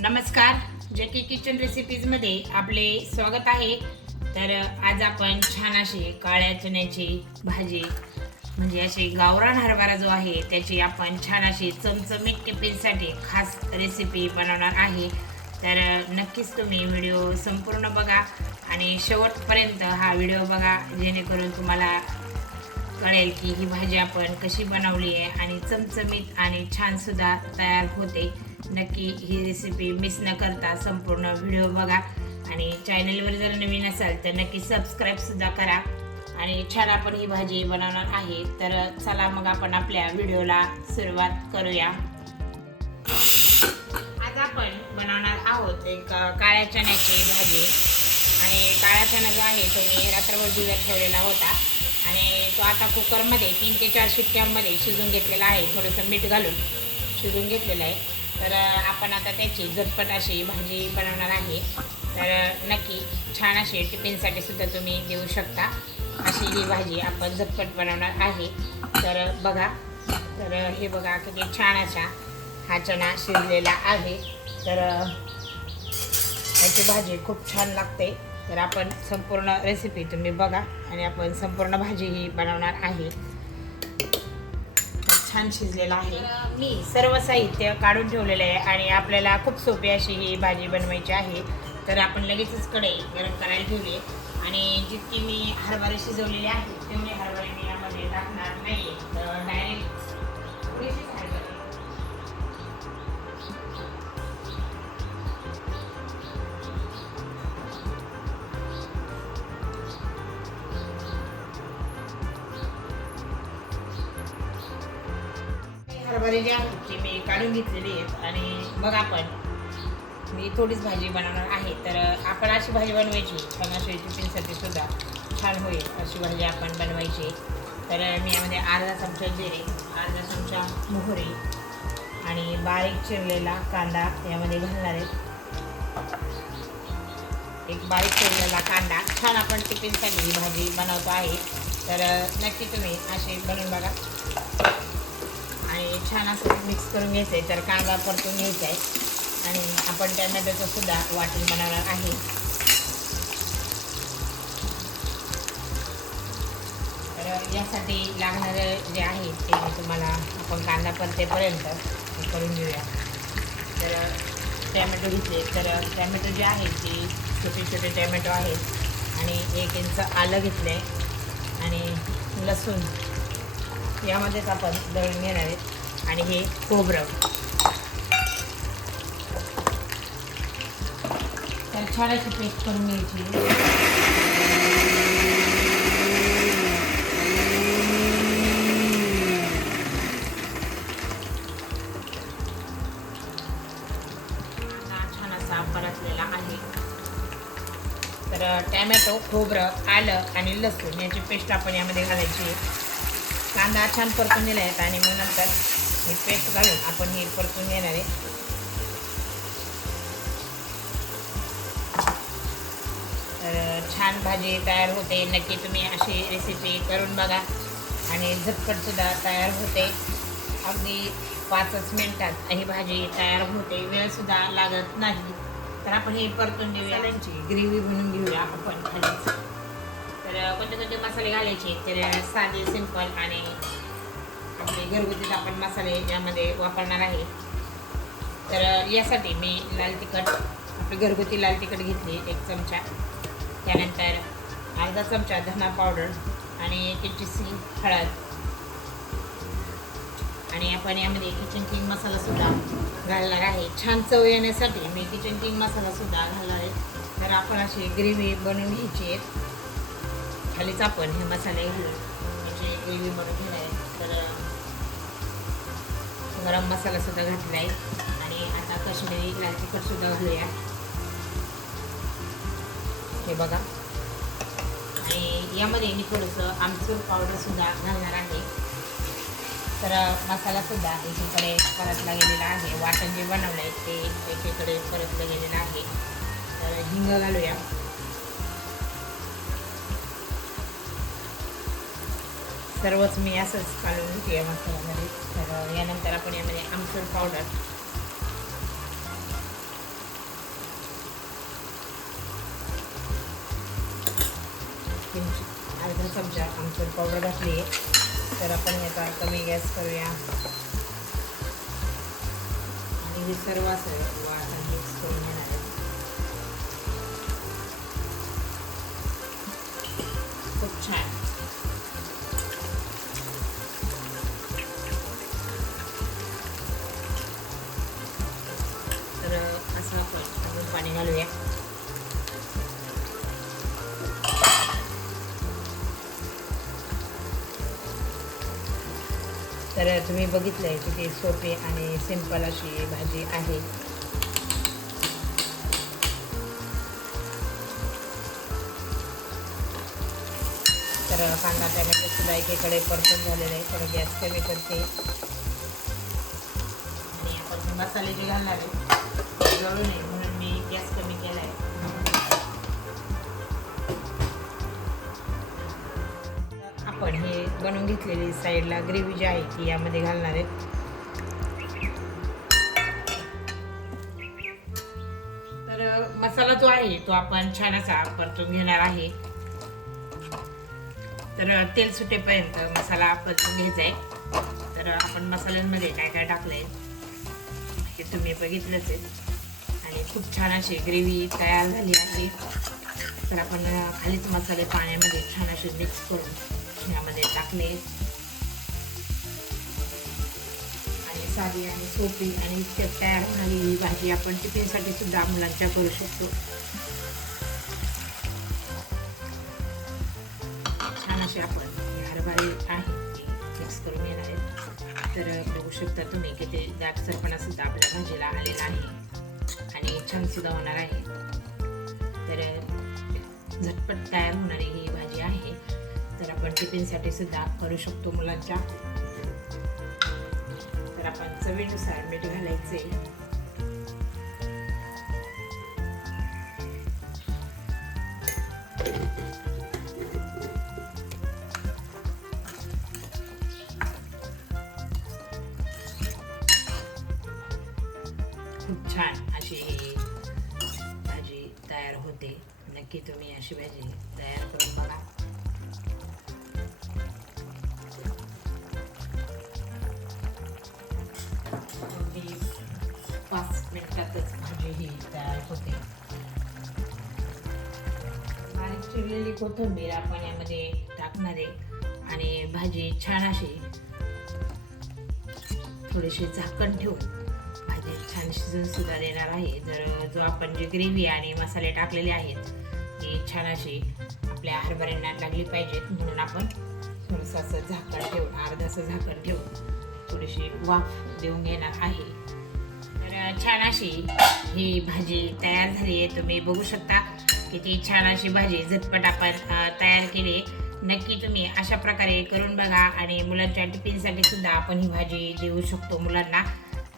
नमस्कार जे किचन रेसिपीजमध्ये आपले स्वागत आहे. तर आज आपण छान अशी काळ्या चण्याची भाजी म्हणजे अशी गावरान हरभरा जो आहे त्याची आपण छान अशी चमचमीत टिफिनसाठी खास रेसिपी बनवणार आहे. तर नक्कीच तुम्ही व्हिडिओ संपूर्ण बघा आणि शेवटपर्यंत हा व्हिडिओ बघा जेणेकरून तुम्हाला कळेल की ही भाजी आपण कशी बनवली आहे आणि चमचमीत आणि छानसुद्धा तयार होते. नक्की ही रेसिपी मिस न करता संपूर्ण व्हिडिओ बघा. आणि चॅनलवर जर नवीन असाल तर नक्की सबस्क्राईब सुद्धा करा. आणि छान आपण ही भाजी बनवणार आहे तर चला मग आपण आपल्या व्हिडिओला सुरुवात करूया. आज आपण बनवणार आहोत एक काळ्या चण्याची भाजी. आणि काळा चणा जो आहे तो मी रात्रभर भिजत ठेवलेला होता. आणि तो आता कुकरमध्ये तीन ते चार शिट्ट्यांमध्ये शिजून घेतलेला आहे. थोडंसं मीठ घालून शिजून घेतलेलं आहे. तर आपण आता त्याची झटपट अशी भाजी बनवणार आहे. तर नक्की छान अशी टिफिनसाठी सुद्धा तुम्ही देऊ शकता. अशी ही भाजी आपण झटपट बनवणार आहे. तर बघा. तर हे बघा किती छान अशा हा चणा शिजलेला आहे. तर याची भाजी खूप छान लागते. तर आपण संपूर्ण रेसिपी तुम्ही बघा आणि आपण संपूर्ण भाजी ही बनवणार आहे. छान शिजलेला आहे. मी सर्व साहित्य काढून ठेवलेलं आहे आणि आपल्याला खूप सोपी अशी ही भाजी बनवायची आहे. तर आपण लगेचच कढई गरम करायला ठेवली आणि जितकी मी हरभरे शिजवलेले आहे हरभरे जे आहेत मी काढून घेतलेली आहेत आणि मग आपण मी थोडीच भाजी बनवणार आहे. तर आपण अशी भाजी बनवायची. छान अशी सुद्धा छान होईल अशी भाजी आपण बनवायची. तर मी यामध्ये अर्धा चमचा जिरे अर्धा चमचा मोहरी आणि बारीक चिरलेला कांदा यामध्ये घालणार आहे. एक बारीक चिरलेला कांदा. छान आपण टिफिनसाठी ही भाजी बनवतो आहे. तर नक्की तुम्ही असे बनवून बघा. आणि छान असं मिक्स करून घ्यायचं आहे तर कांदा परतून घ्यायचा आहे आणि आपण टॅमॅटोचं सुद्धा वाटण बनवणार आहे. तर यासाठी लागणारं जे आहे ते तुम्हाला आपण कांदा परतेपर्यंत करून घेऊया. तर टॅमॅटो घेतले. तर टॅमॅटो जे आहे ते छोटे छोटे टॅमॅटो आहेत. आणि एक इंच आलं घेतलं आहे आणि लसूण. यामध्येच आपण दळून घेणार आहेत. आणि हे खोबरं. तर छान अशी पेस्ट करून घ्यायची. कांदा छान असा आहे. तर टॅमॅटो खोबरं आलं आणि लसूण याची पेस्ट आपण यामध्ये घालायची. कांदा छान परतून दिला आहेत आणि मग नंतर ही पेस्ट घालून आपण हे परतून घेणार आहे तर छान भाजी तयार होते नक्की तुम्ही अशी रेसिपी करून बघा आणि झटपटसुद्धा तयार होते अगदी पाचच मिनटात ही भाजी तयार होते वेळसुद्धा लागत नाही तर आपण हे परतून देऊया त्यांची ग्रेव्ही बनवून घेऊया आपण तर कोणते कोणते मसाले घालायचे तर साधे सिंपल आणि आपले घरगुतीच आपण मसाले यामध्ये वापरणार आहे. तर यासाठी मी लाल तिखट आपली घरगुती लाल तिखट घेतली एक चमचा. त्यानंतर अर्धा चमचा धना पावडर आणि किंचितशी हळद. आणि आपण यामध्ये किचन किंग मसालासुद्धा घालणार आहे. छान चव येण्यासाठी मी किचन किंग मसालासुद्धा घालणार आहे. तर आपण अशी ग्रेव्ही बनवून घ्यायची आहे खालीच आपण हे मसाले घालून याची ग्रेव्ही बनवून घेणार आहे. तर गरम मसाला सुद्धा घातला आहे आणि आता कश्मीरी लाल सुद्धा घालूया. हे बघा. आणि यामध्ये मी थोडंसं आमचूर पावडर सुद्धा घालणार आहे. तर मसाला सुद्धा एकीकडे परतला गेलेला आहे. वाटण जे बनवलं आहे ते एकीकडे परतलं गेलेलं आहे. तर हिंग घालूया. सर्वच मी असंच घालून घेते या मसाल्यामध्ये तर यानंतर आपण यामध्ये आमसूर पावडर अर्धा चमचा आमचूर पावडर घातली आहे. तर आपण याचा कमी गॅस करूया. आणि हे सर्व असं मिक्स करून घेणार घालूया तर तुम्ही बघितलंय किती सोपी आणि सिंपल अशी भाजी आहे. तर कांदा टॅमॅटो सुद्धा एकीकडे परतून झालेलं आहे. तर गॅस कमी करते. मसाले जे घालणार आहे. जळू नये म्हणून मी गॅस कमी केला आहे आपण हे बनवून घेतलेली साईडला ग्रेव्ही जी आहे ती यामध्ये घालणार आहे. तर मसाला जो आहे तो आपण छान असा परतून घेणार आहे. तर तेल सुटेपर्यंत मसाला परतून घ्यायचा आहे. तर आपण मसाल्यांमध्ये काय काय टाकलंय? हे तुम्ही बघितलंच आहे. आणि खूप छान अशी ग्रेव्ही तयार झाली आहे. तर आपण खालीच मसाले पाण्यामध्ये छान असे मिक्स करून यामध्ये टाकले. आणि साधी आणि सोपी आणि इतक्यात तयार होणारी ही भाजी आपण टिफिनसाठी सुद्धा मुलांच्या करू शकतो. छान अशी आपण हरभरे आहे. मिक्स करून घेणार आहेत. तर बघू शकता तुम्ही किती दाटसरपणा सुद्धा आपल्या भाजीला आलेला आहे. आणि छान सुद्धा होणार आहे. तर झटपट तयार होणारी ही भाजी आहे. तर आपण टिफिनसाठी सुद्धा करू शकतो मुलांच्या. तर आपण चवीनुसार मीठ घालायचे. खूप छान अशी ही भाजी तयार होते. नक्की तुम्ही अशी भाजी तयार करून बघा. पाच मिनिटातच भाजी ही तयार होते. बारीक चिरलेली कोथिंबीर आपण यामध्ये टाकणार आहे. आणि भाजी छान अशी थोडीशी झाकण ठेवून शिजून सुद्धा देणार आहे जर जो आपण जे ग्रेव्ही आणि मसाले टाकलेले आहेत ती छान अशी आपल्या हरभऱ्यांना लागली पाहिजेत. म्हणून आपण थोडंसं असं झाकण ठेवून अर्धंसं झाकण ठेवून थोडीशी वाफ देऊन घेणार आहे. तर छान अशी ही भाजी तयार झाली आहे. तुम्ही बघू शकता किती छान अशी भाजी झटपट आपण तयार केली. नक्की तुम्ही अशा प्रकारे करून बघा आणि मुलांच्या टिफिनसाठी सुद्धा आपण ही भाजी देऊ शकतो मुलांना.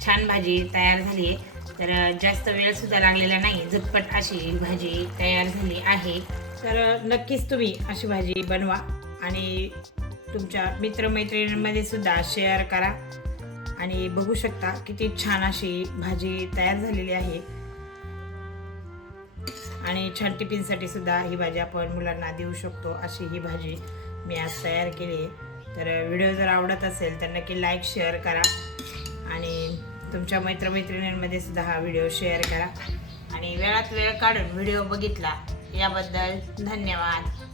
छान भाजी तयार झाली आहे. तर जास्त वेळ सुद्धा लागलेला नाही. झटपट अशी भाजी तयार झाली आहे. तर नक्कीच तुम्ही अशी भाजी बनवा आणि तुमच्या मित्रमैत्रिणींमध्ये सुद्धा शेअर करा आणि बघू शकता किती छान अशी भाजी तयार झालेली आहे. आणि छान टिफिनसाठी सुद्धा ही भाजी आपण मुलांना देऊ शकतो अशी ही भाजी मी आज तयार केली आहे. तर व्हिडिओ जर आवडत असेल तर नक्की लाईक शेअर करा. आणि तुमच्या मैत्रमैत्रिणींमध्ये सुद्धा हा व्हिडिओ शेअर करा. आणि वेळात वेळ काढून व्हिडिओ बघितला याबद्दल धन्यवाद.